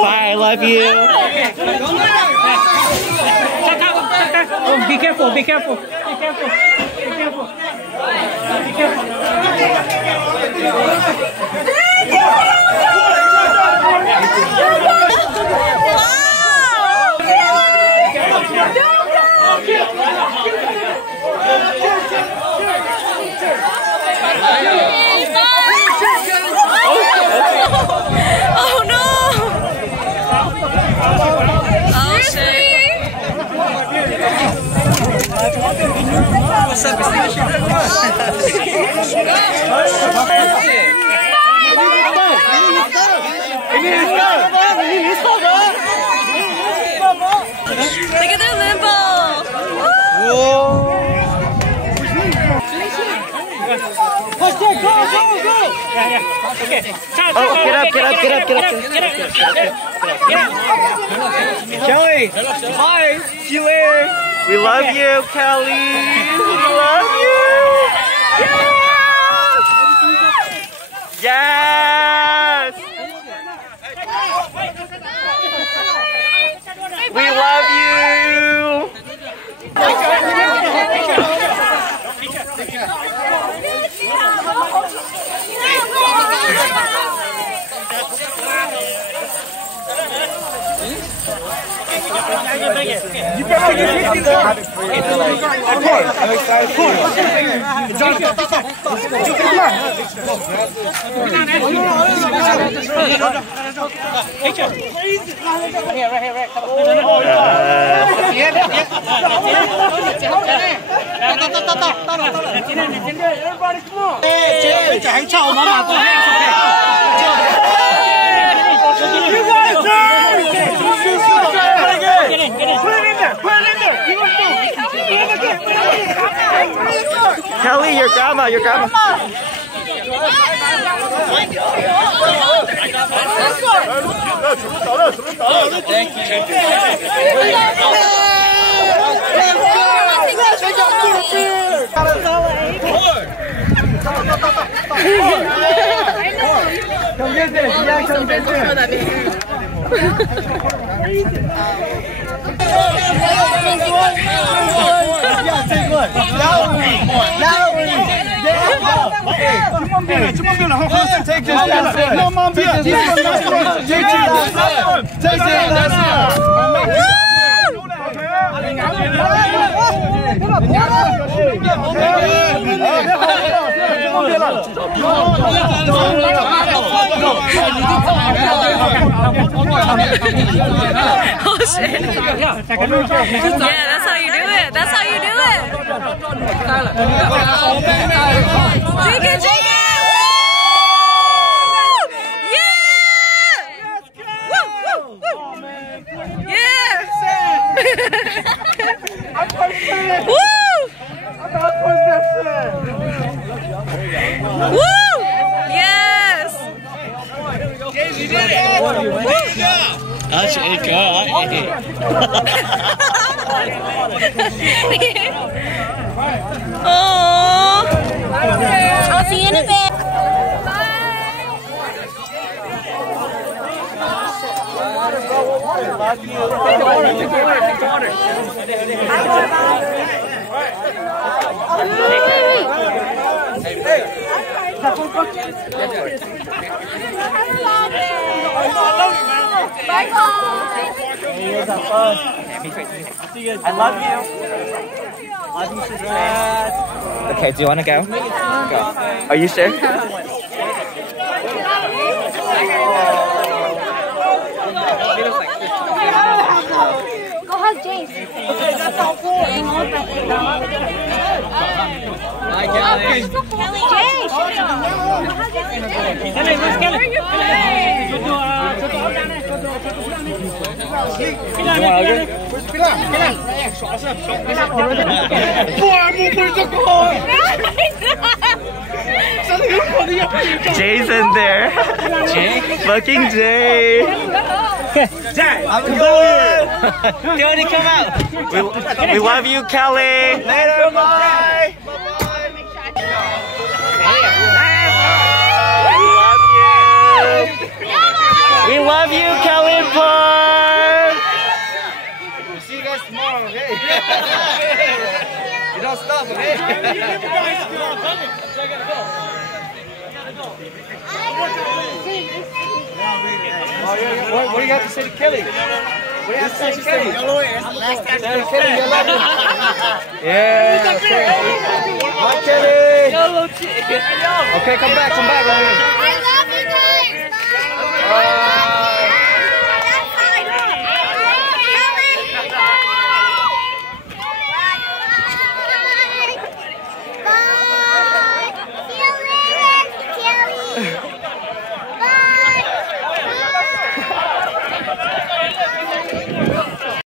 Bye, I love you. Oh, be careful, be careful, be careful, be careful. Be careful. Oh no! Oh shit! What's up? Look at their limbo! Whoa! Okay. Oh, get up. Kelly, hi, see you later. We love you, Kelly. We love you. Yes. We love you. You better get 50 there. Of course, I'm excited for you. John, everybody come on. You guys, Get in. put it in there. Put it in there. Kelly, your grandma. Thank Come get this. Yeah, come get this. Yeah, take one. Take this last one. No, Mom, take this last one. Take this last one. Take this Oh shit! Yeah, that's how you do it. That's how you do it. Drink it, drink it! Woo! Yeah! Woo, woo, woo! Yeah! Woo! Woo! Yes! You did it! That's it, Oh! I'll see you in a bit. Bye, I love you. Love you, sister. Okay, do you want to go? Go. Are you sure? Go hug Jace. Hi, Kelly. Jace. Kelly, where's Kelly? Jay's in there. Jay? Fucking Jay. Jay! Jody, come out. We love you, Kelly. Later, bye. love you, Kelly Park. We'll see you guys tomorrow, okay? You don't stop, okay? What do you have to say to Kelly? What do you have to say to Kelly? Kelly, you love you. Yeah, okay. Hi, Kelly. Okay, come back. I love you guys. Bye. See you later, Kelly.